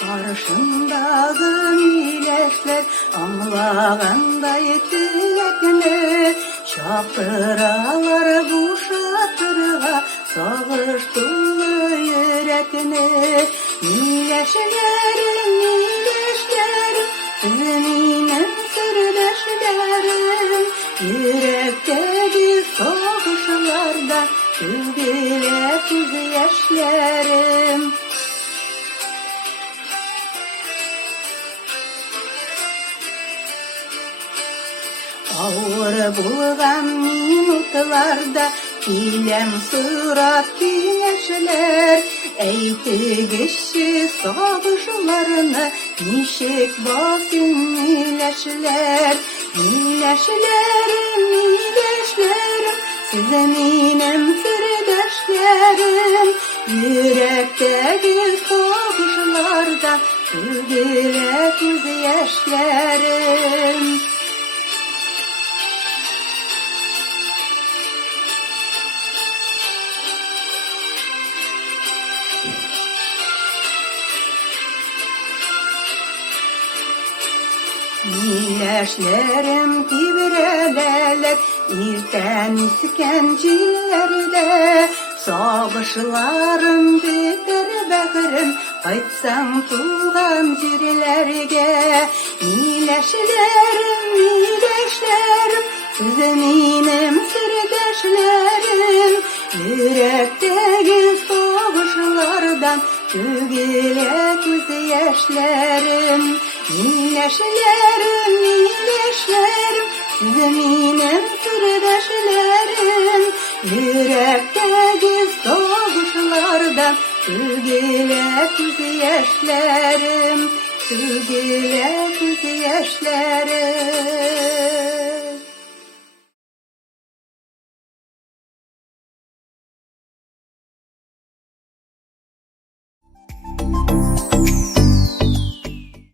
Karşındağı milletler anlağanday tülekini, çapıralar bu şatırga sağıştığı yürekini. Mileşlerim, mileşlerim, zeminin sırdaşlarım, yürekteki soğuşlarda tügüle tüz yaşlarım. Ağır bulgan minutlarda kilem sırat güneşler, eytigişi sağışlarını nişik basın mileşler. Mileşlerim, mileşlerim, zeminim sırdaşlarım, yürekteki soğuşlarda tügüle tüz yaşlarım. Mileşlerim tibreler, ilten iskencilerde, sağışlarım biter bakırım, kaytsam tuğan cirlerge. Mileşlerim, mileşlerim, zeminim sırdaşlarım, yürekteki soğuşlardan tügüle tüz yaşlarım. Mileşlerim, mileşlerim, zeminim sırdaşlarım, yürekteki soğuşlardan tügüle tüz yaşlarım, tügüle tüz yaşlarım.